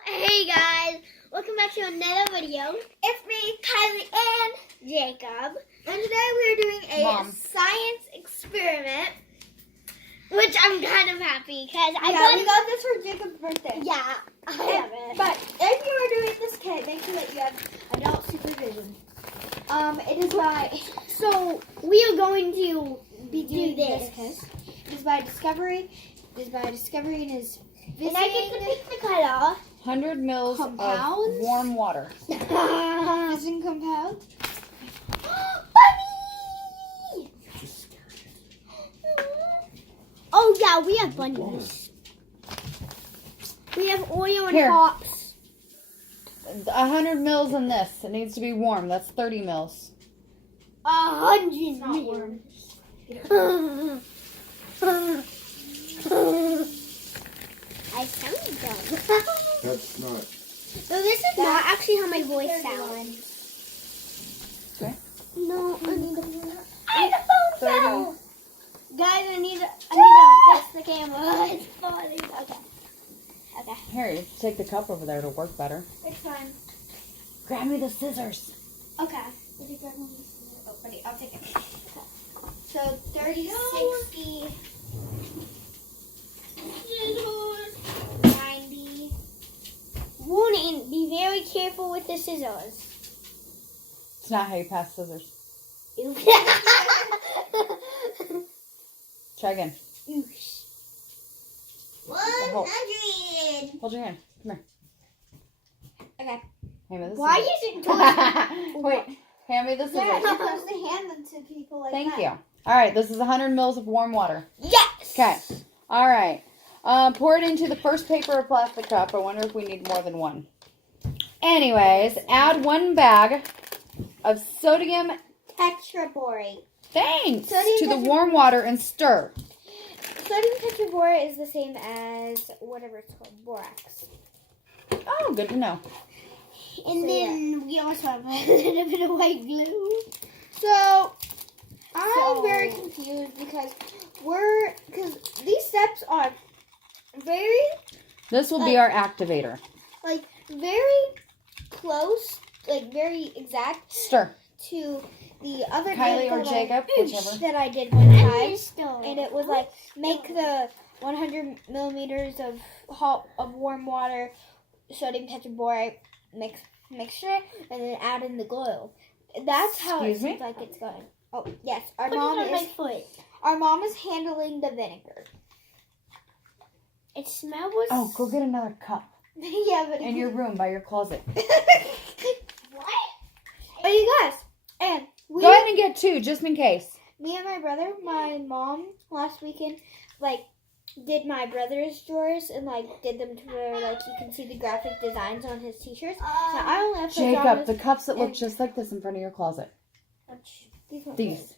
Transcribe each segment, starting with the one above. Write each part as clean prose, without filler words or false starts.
Hey guys, welcome back to another video. It's me, Kylie, and Jacob. And today we're doing a science experiment, which I'm kind of happy because we got this for Jacob's birthday. Yeah, I have it. But if you are doing this kit, make sure that you have adult supervision. It is by, so we are going to be doing this kit. It is by Discovery. It is by Discovery and is and I get to pick the color. 100 mils of warm water. Fizzing compound. Bunny! Oh yeah, we have bunnies. We have Oreo and Pops. 100 mils in this. It needs to be warm. That's 30 mils. 100 mils. I sound dumb. That's not. So this is not actually how my voice sounds. Okay. No, I need a phone. Guys, I need to fix the camera. It's falling. Okay. Here, take the cup over there. It'll work better. It's fine. Grab me the scissors. Okay. Oh, buddy, I'll take it. So 30, 60. 90. Warning, be very careful with the scissors. It's not how you pass scissors. Try again. 100. Hold your hand. Come here. Okay. Hand me the Why scissors. is it doing Wait. Hand me the scissors. Yeah, you're supposed to hand them to people like Thank that. you. All right. This is 100 mils of warm water. Yes. Okay. All right. Pour it into the first paper or plastic cup. I wonder if we need more than one. Anyways, add 1 bag of sodium Tetraborate. Thanks Sodium to the warm water and stir. Sodium tetraborate is the same as whatever it's called, borax. Oh, good to know. And then we also have a little bit of white glue. So I'm very confused because these steps are very This will be our activator. very close, very exact Stir. to the other Kylie game or Jacob, whichever. that I did one time, and it was make the 100 millimeters of warm water, sodium tetraborate mixture, and then add in the glue. That's how it seems like it's going. Oh yes, our mom is handling the vinegar. It smells. Oh, go get another cup. Yeah, but In your room by your closet. What? Oh, you guys, and Go ahead and get 2, just in case. me and my brother, my mom last weekend, did my brother's drawers and did them to where you can see the graphic designs on his t-shirts. Now I only have Jacob, the cups that look just like this in front of your closet. These.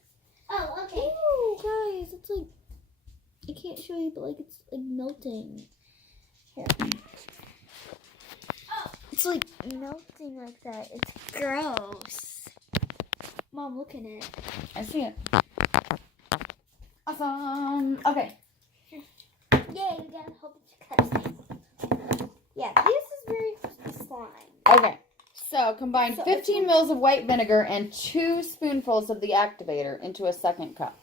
Oh, okay. Ooh, guys, it's I can't show you, but it's melting. Here. It's melting like that. It's gross. Mom, look at it. I see it. Awesome. Okay. Yay, we got a whole bunch of cups. Yeah, this is very slime. Okay. So combine 15 mils of white vinegar and 2 spoonfuls of the activator into a second cup.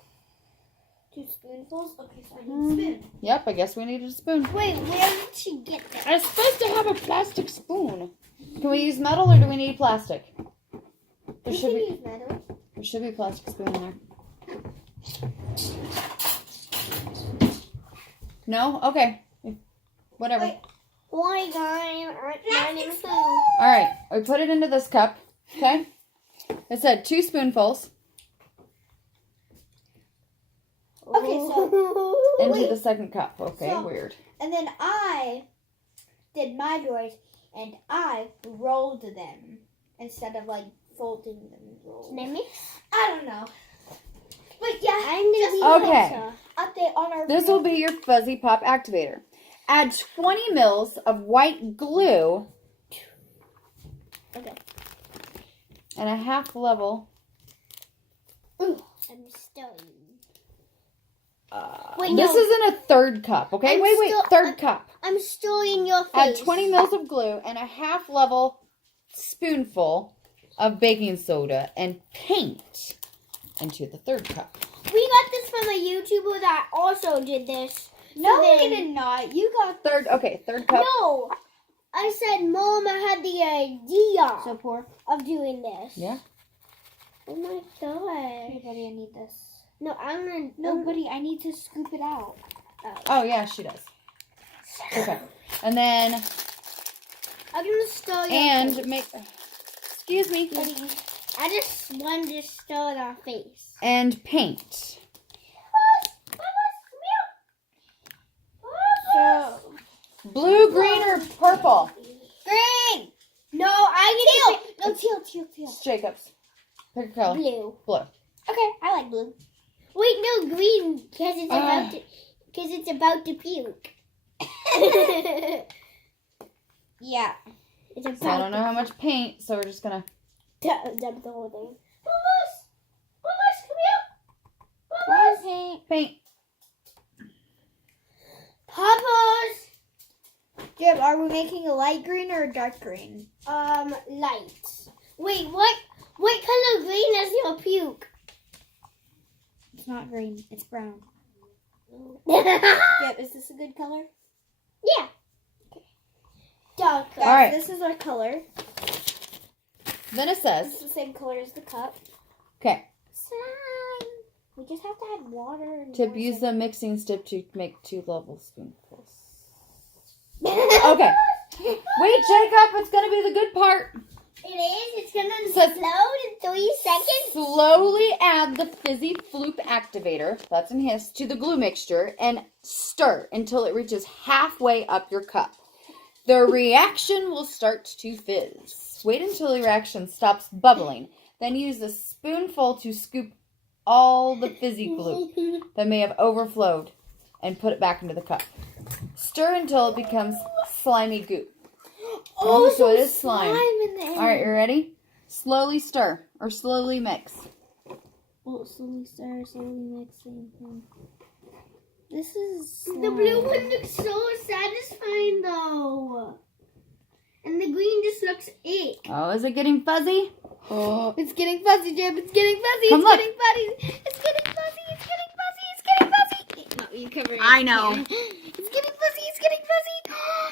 2 spoonfuls? Okay, so I need a spoon. Yep, I guess we needed a spoon. Wait, where did she get that? I was supposed to have a plastic spoon. Can we use metal or do we need plastic? There should be metal. There should be a plastic spoon in there. No? Okay. Whatever. Wait. Why, guys? All right. We put it into this cup. Okay? It said 2 spoonfuls Okay, so into the second cup. Okay, So- weird. and then I did my drawers and I rolled them instead of folding them. I don't know. But yeah, Okay. Update on our. This will be your Fuzzy Pop activator. Add 20 mils of white glue. Okay. And a half level Ooh, I'm stirring. Wait, this no. isn't a third cup, okay? I'm Wait, still- third cup. I'm still in your Add face. 20 mils of glue and a half level spoonful of baking soda and paint into the third cup. We got this from a YouTuber that also did this. No, So we then- did not. You got Third cup. No, I said Mama had the idea so poor. of doing this. Yeah. Oh my god. Hey, buddy, I need this. No, I'm gonna. No, buddy, I need to scoop it out. Oh, yeah, she does. Okay. And then, I'm gonna stir your and face. make, excuse me, Buddy, I just wanted to stir our face. and paint. So, Blue, green, or purple? Green! No, I need no, teal. It's Jacob's. Pick a color. blue. Blue. Okay, I like blue. Wait, no, green, because it's about to puke. Yeah. It's So I about don't know how much paint, so we're just gonna to dump the whole thing. Mamas, come here. More paint. paint. Papa's Jib, are we making a light green or a dark green? lights. Wait, what color green is your puke? It's not green. It's brown. Yeah. Jib, is this a good color? Dark. Guys, All right. this is our color. Then it This says, is the same color as the cup. okay, Slime. We just have to add water. And tip, more use stuff. the mixing stick to make 2 level spoonfuls. Okay. Wait, Jacob, it's gonna be the good part. It is. It's gonna So- explode in 3 seconds. Slowly add the fizzy floop activator, that's in his, to the glue mixture and stir until it reaches halfway up your cup. The reaction will start to fizz. Wait until the reaction stops bubbling. Then use a spoonful to scoop all the fizzy glue that may have overflowed and put it back into the cup. Stir until it becomes slimy goop. Oh, so it is slime. in the end. All right, you ready? Slowly stir or slowly mix. Oh, slowly stir, slowly mixing. This is The blue one looks so satisfying though. And the green just looks ick. Oh, is it getting fuzzy? Oh, it's getting fuzzy, Jib. It's getting fuzzy. Come it's look. getting fuzzy. It's getting fuzzy. It's getting fuzzy. It's getting fuzzy. No, you cover it. I know. It's getting fuzzy. It's getting fuzzy.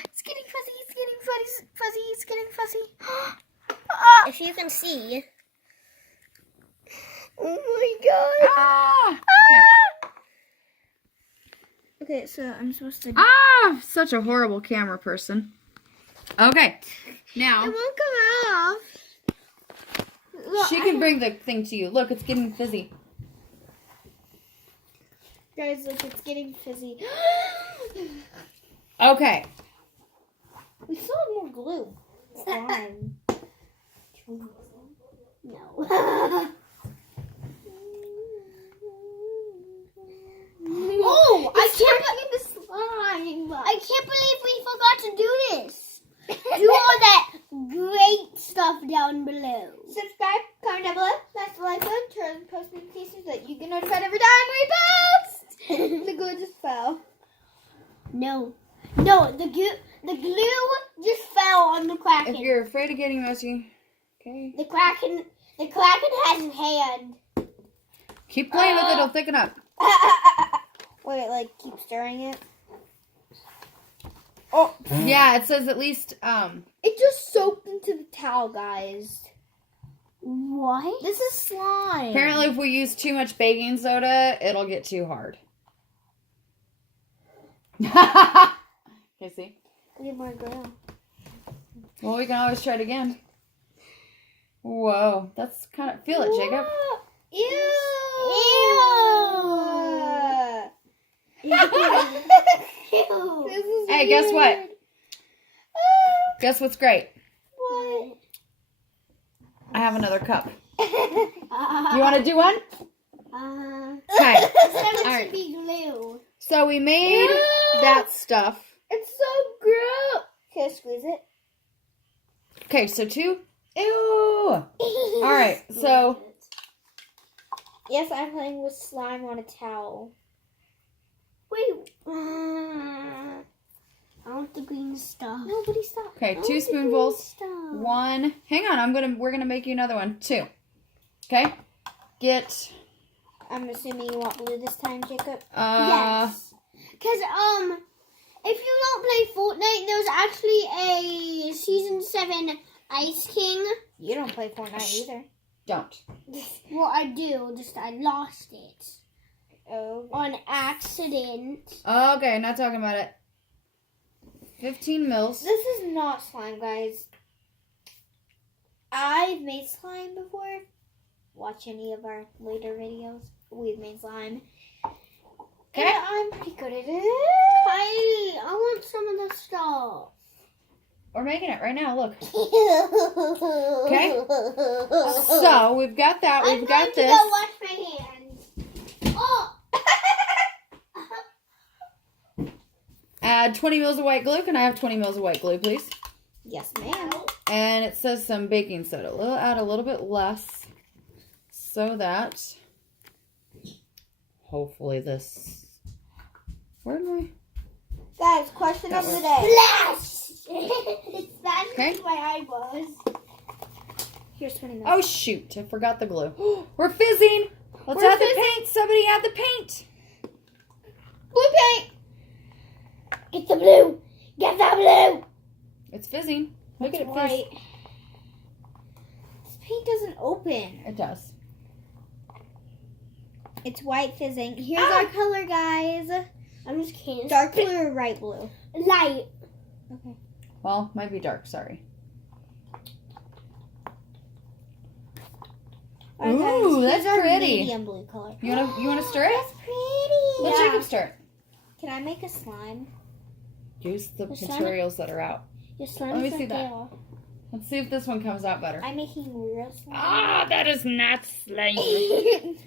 It's getting fuzzy. It's getting fuzzy. It's getting fuzzy. If you can see. Oh my god. Ah! Okay, so I'm supposed to. Ah! Such a horrible camera person. Okay, now It won't come off. Look, she can bring the thing to you. Look, it's getting fizzy. Guys, look, it's getting fizzy. Okay. We still have more glue. Slime. No. Oh, I can't believe we forgot to do this. Do all that great stuff down below. Subscribe, comment down below, smash the like button, turn on post notifications so that you get notified every time we post. The glue just fell. No, the glue just fell on the Kraken. If you're afraid of getting messy, okay. The Kraken has his hand. Keep playing with it, it'll thicken up. Wait, like keep stirring it. Oh, yeah, it says at least, It just soaked into the towel, guys. What? This is slime. apparently if we use too much baking soda, it'll get too hard. Okay, see? Get more glue. Well, we can always try it again. Whoa, that's kind of, feel it, Jacob. Ew. Ew. This is Hey, guess what? weird. Guess what's great? What? I have another cup. You You want to do one? Okay. This one All right. should be glue. So we made Ew. that stuff. It's so gross. Okay, squeeze it. Okay, so 2. Ew. All right, so Yes, I'm playing with slime on a towel. Wait. I want the green stuff. Nobody stop. Okay, 2 spoonfuls. 1. Hang on, we're gonna make you another one. 2. Okay. Get I'm assuming you want blue this time, Jacob. Yes. Because, if you don't play Fortnite, there's actually a Season 7 Ice King. You don't play Fortnite either. don't. Well, I do, just I lost it. Oh. On accident. Okay, not talking about it. 15 mils. This is not slime, guys. I've made slime before. Watch any of our later videos. We've made slime. Okay. And I'm pretty good at it. Kylie, I want some of the stuff. We're making it right now, look. Okay. So, we've got that, I'm we've got going this. to go wash my hands. Oh! Add 20 mils of white glue. Can I have 20 mils of white glue, please? Yes, ma'am. And it says some baking soda. Add a little bit less so that hopefully this. Where am I? Guys, question of the day. Splash! It's bad Okay. with my eyeballs. Here's 20 minutes. Oh shoot! I forgot the glue. We're fizzing. Let's We're add fizzing. the paint. Somebody add the paint. Blue paint. Get the blue! Get the blue! It's fizzing. Look at it fizz. Right. This paint doesn't open. It does. It's white fizzing. Here's Ah! our color, guys. I'm just kidding. Dark blue or light blue? Light. Okay. Well, might be dark. Sorry. Alright, Ooh, guys, that's here's our pretty. medium blue color. You wanna stir it? That's pretty. Let Jacob stir. Can I make a slime? Use the The slime- materials that are out. Your slime Let me is see like that. that. Let's see if this one comes out better. I'm making real slime. Ah, that is not slime.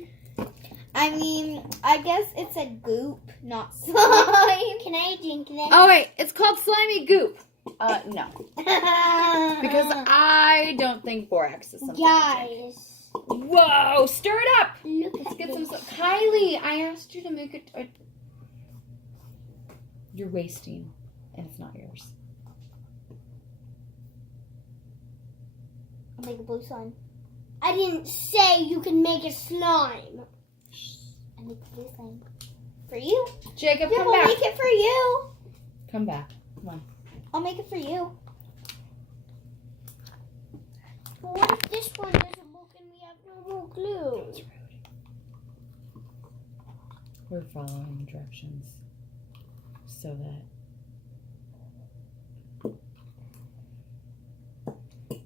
I mean, I guess it's a goop, not slime. Can I drink this? Oh wait, it's called slimy goop. No, because I don't think borax is something. Guys, Whoa, stir it up. look Let's at get this. some. Kylie, I asked you to make it. You're wasting, and it's not yours. I'll make a blue slime. I didn't say you can make a slime. I make a blue slime. For you. Jacob, Yeah, come I'll back. make it for you. Come back. Come on. I'll make it for you. But what if this one doesn't work and we have no more glue? It's rude. We're following directions so that.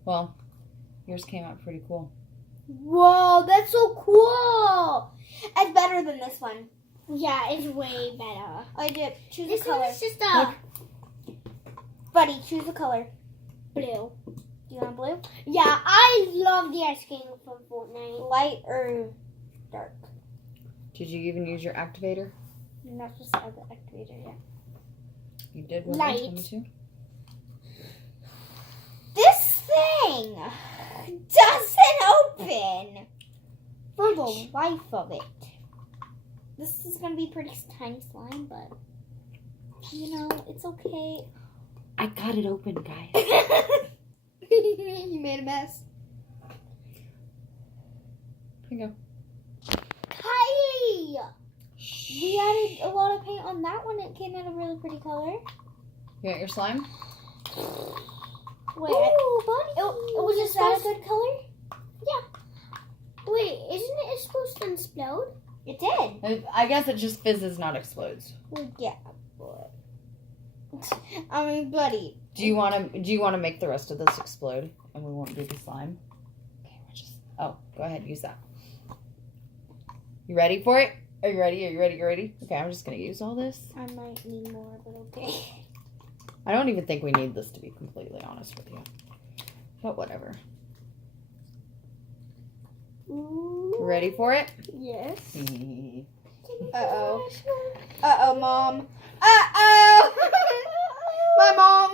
Well, yours came out pretty cool. Whoa, that's so cool. It's better than this one. Yeah, it's way better. I did. Choose This a color. one is just a Buddy, choose a color. blue. Do you want blue? Yeah, I love the ice cream from Fortnite. Light or dark? Did you even use your activator? You're not supposed to add the activator yet. You did when Light. I told me to. This thing doesn't open for the life of it. This is gonna be pretty tiny slime, but you know, it's okay. I got it open, guys. You made a mess. Here you go. Kylie! We added a lot of paint on that one. It came out a really pretty color. You want your slime? Wait, Ooh, buddy. it was Is that a supposed- good color? wait, isn't it supposed to explode? It did. I guess it just fizzes, not explodes. Well, yeah, but I mean, buddy. Do you want to make the rest of this explode, and we won't do the slime? Okay, we're just. Oh, go ahead, use that. You ready for it? Are you ready? Are you ready? You ready? Okay, I'm just gonna use all this. I might need more, but okay. I don't even think we need this, to be completely honest with you. But whatever. Ooh. Ready for it? Yes. Uh-oh. Uh-oh, Mom. Uh-oh. My mom.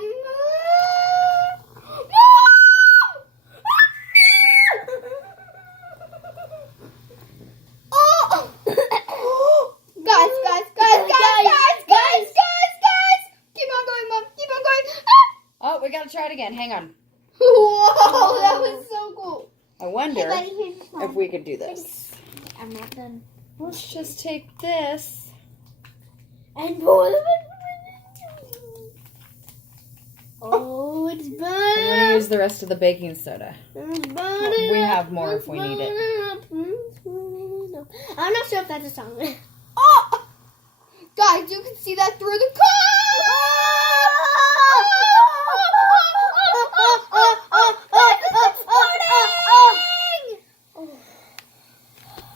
Oh! Guys. And hang on. Whoa, that was so cool. I wonder Hey, buddy, here's your slime. if we could do this. I'm not done. Let's just take this. And pour them in. Oh, it's I'm burning. going to use the rest of the baking soda. It's burning. We have more if we need it. I'm not sure if that's a song. Oh! Guys, you can see that through the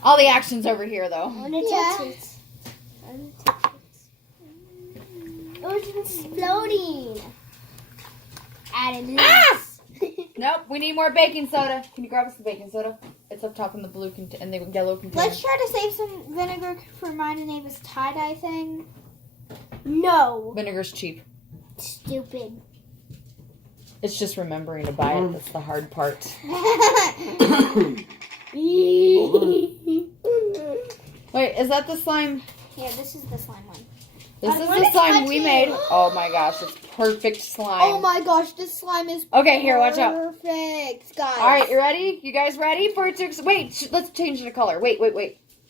All the action's over here, though. I want to touch it. I want to touch it. Oh, it's exploding. Added this. Nope, we need more baking soda. Can you grab us the baking soda? It's up top in the blue in the yellow container. Let's try to save some vinegar for mine and Ava's tie-dye thing. No. Vinegar's cheap. Stupid. It's just remembering to buy it that's the hard part. Wait, is that the slime? Yeah, this is the slime one. This I is wanna the slime touch we it. made. Oh my gosh, it's perfect slime. Oh my gosh, this slime is Okay, here, watch out. perfect, guys. All right, you ready? You guys ready for it to... Wait, let's change the color. Wait.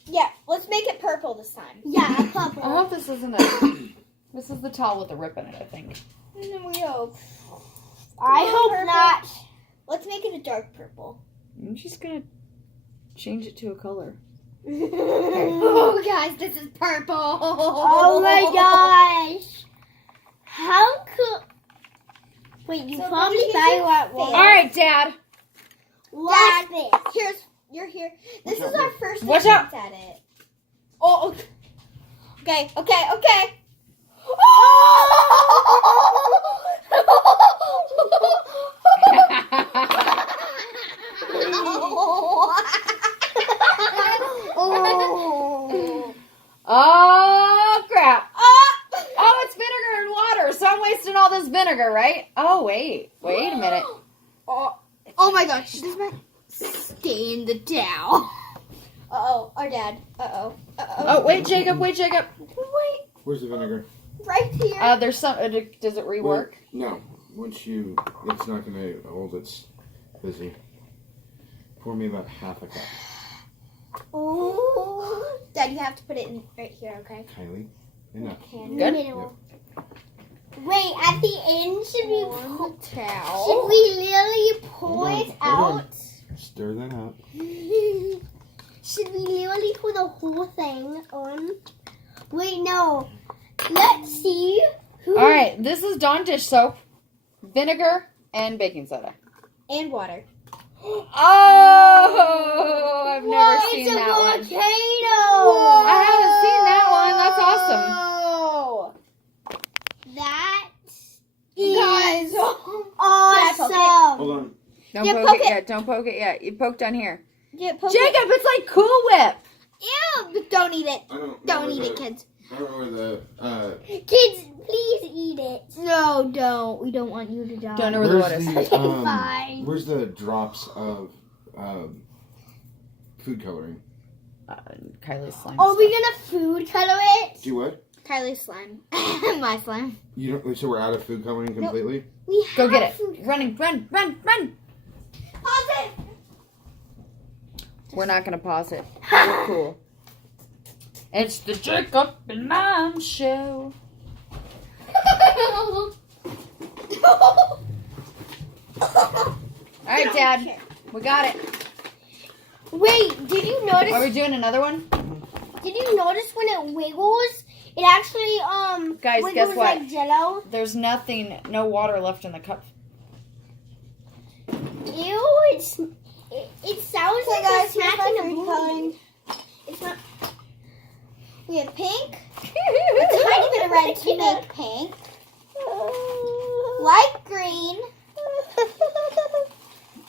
Yeah, let's make it purple this time. Yeah, purple. I hope this isn't a... This is the towel with the rip in it, I think. No, we hope. I hope Purple. not. Let's make it a dark purple. I'm just gonna change it to a color. Oh, guys, this is purple. Oh my gosh. How cool. Wait, you So probably maybe buy you what can one? All right, Dad. What's this? You're here. This is our first Watch attempt at it. Oh, okay. Okay. Oh. Oh, crap. Oh, it's vinegar and water, so I'm wasting all this vinegar, right? Oh, wait a minute. Oh my gosh, this might stain the towel. Our dad. Oh, wait, Jacob. Wait, Where's the vinegar? right here. There's some... does it rework? No. Once you, it's not going to hold its fizzy. Pour me about half a cup. Oh. Dad, you have to put it in right here, okay? Kylie, enough. In Good. the middle. Wait, at the end, should we On the should towel. we literally pour Hold it on, hold on. out? Stir that up. Should we literally pour the whole thing on? Wait, no. Let's see who. All right, this is Dawn dish soap, vinegar, and baking soda. And water. Oh, I've never Whoa, seen it's a that one. volcano. I haven't seen that one. That's awesome. That Guys. awesome. Hold on. Don't Yeah, poke poke it it. yet. Don't poke it yet. You poke down here. Yeah, poke Jacob, it's like Cool Whip. Ew, don't eat it. I don't. Don't eat it, kids. I don't know where the. Kids, please eat it. No, don't. We don't want you to die. Don't know where the water is. Fine. Where's the drops of food coloring? Kylie's slime. Are we stuff. gonna food color it? Do what? Kylie slime. My slime. You don't. So we're out of food coloring completely. We Go have get it. food. Run. Pause it. We're not gonna pause it. We're cool. It's the Jacob and Mom show. All right, Dad. We got it. Wait, did you notice? Are we doing another one? Did you notice when it wiggles, it actually Guys, wiggles guess what? like Jello? There's no water left in the cup. Ew! It sounds Okay, like guys, you're here's my smacking a food booty. coloring. It's not. We have pink. A tiny bit of red to make pink. Light green.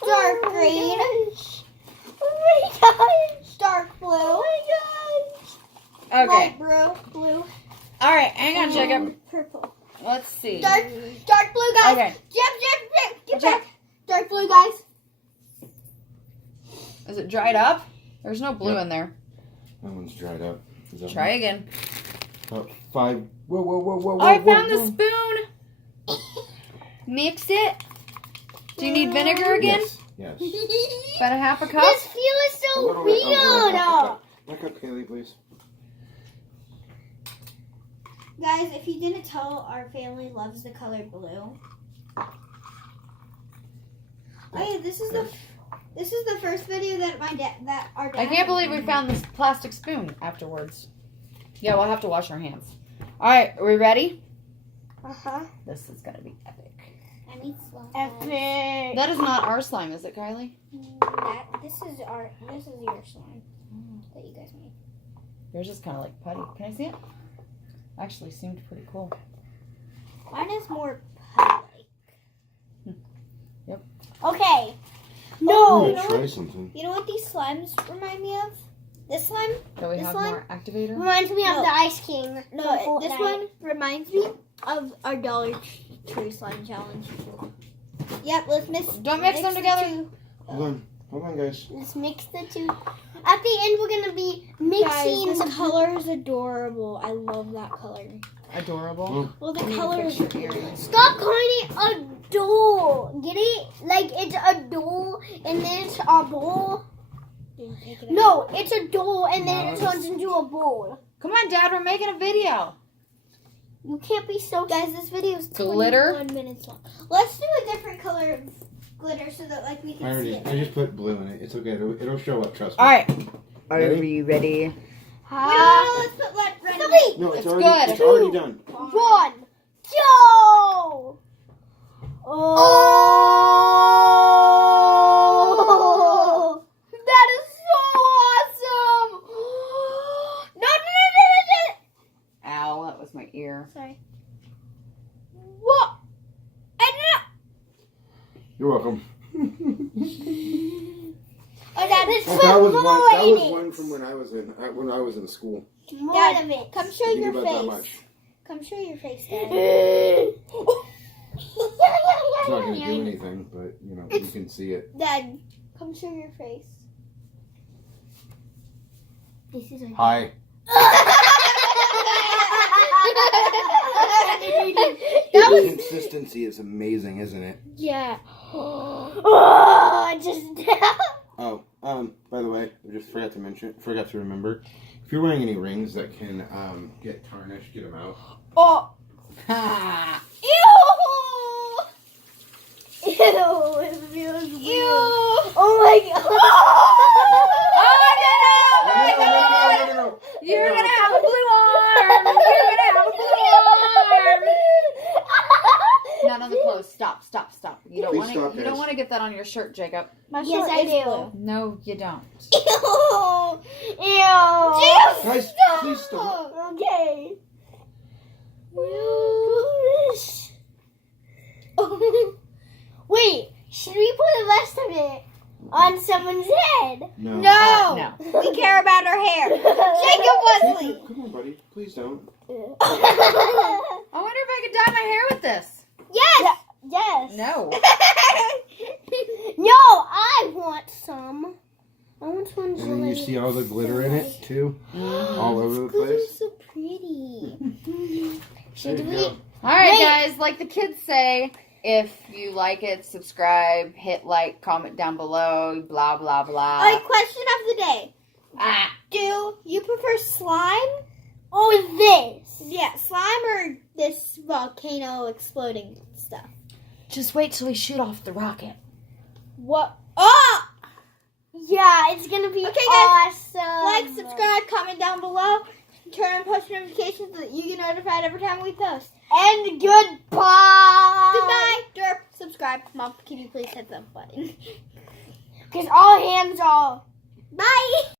Dark green. Oh my gosh! Dark blue. Oh Okay. Light blue. All right, hang on, Jacob. Purple. Let's see. Dark blue, guys. Okay. Jeb, get Watch out. back. Dark blue, guys. Is it dried up? There's no blue in there. That one's dried up. Is that Try again. About 5. Whoa. I found the spoon. Mix it. Do you need vinegar again? Yes. About a half a cup? This feels A so little bit over weird. a cup. Back up, Kaylee, please. Guys, if you didn't tell, our family loves the color blue. Oh yeah, this is the first video that our dad. I can't believe we found this plastic spoon afterwards. Yeah, we'll have to wash our hands. All right, are we ready? Uh-huh. This is gonna be epic. I need slime. Epic. That is not our slime, is it, Kylie? This is your slime that you guys made. Yours is kind of like putty. Can I see it? Actually, seemed pretty cool. Mine is more putty-like. Yep. Okay. I'm No. gonna you know try what? something. You know what these slimes remind me of? This slime? Do we This have one? more activator? Reminds me of No. the Ice King. No, from this Fortnite. one reminds me of our Dollar Tree slime challenge. Yep, let's Don't mix them the together. two. Hold on, guys. Let's mix the two. At the end, we're gonna be mixing Guys, the this color is adorable. I love that color. Adorable. Well, the I need to color fix is your earrings. Stop calling it a doll. Get it? Like it's a doll and then it's a bowl. Take it out. No, it's a doll and then No, it it's- turns into a bowl. Come on, Dad, we're making a video. You can't be so. Guys, this video is Glitter? 21 minutes long. Let's do a different color of glitter so that like we can see it. I just put blue in it. It's okay. It'll show up. Trust me. All right. Are Ready? we ready? Let's put like red. Three, No, It's already good. It's already done. 1, go! Oh! That is so awesome! No! Ow, that was my ear. Sorry. What? I didn't. You're welcome. Oh, Dad, let's That put was more one. That in was it. one from when I was in school. More Dad, of it. Come show Think your about that face. much. Come show your face, Dad. It's not gonna do anything, but you can see it. Dad, come show your face. This is Hi. That was The consistency is amazing, isn't it? yeah. Oh, just Oh, by the way, I just forgot to remember. If you're wearing any rings that can get tarnished, get them out. oh. Ha! Ew! Ew! It feels weird. Ew. Oh my god! Oh, No. you're gonna have a blue arm. You're gonna have a blue arm. Not on the clothes. Stop. You don't Please want stop, to. You don't guys. want to get that on your shirt, Jacob. My Yes, shirt I is do. blue. No, you don't. Ew. Ew! Guys, please stop. Okay. Wait, should we put the rest of it on someone's head? No. No. No. We care about our hair. Jacob Wesley. Come on, buddy. Please don't. I wonder if I could dye my hair with this. Yes. Yes. No. No, I want some. I want some. And then you see all the glitter in it too, Mm. all over the place. so pretty. Should There you we? go. All right, Wait. guys. Like the kids say, if you like it, subscribe, hit like, comment down below, blah blah blah. Alright, question of the day. Ah. Do you prefer slime? Oh, this. Yeah, slime or this volcano exploding stuff? Just wait till we shoot off the rocket. What? Oh! Yeah, it's gonna be Okay, guys. awesome. Like, subscribe, comment down below, turn on post notifications so that you get notified every time we post. And goodbye. Goodbye. Derp, subscribe. Mom, can you please hit the button? Because all hands are. Bye.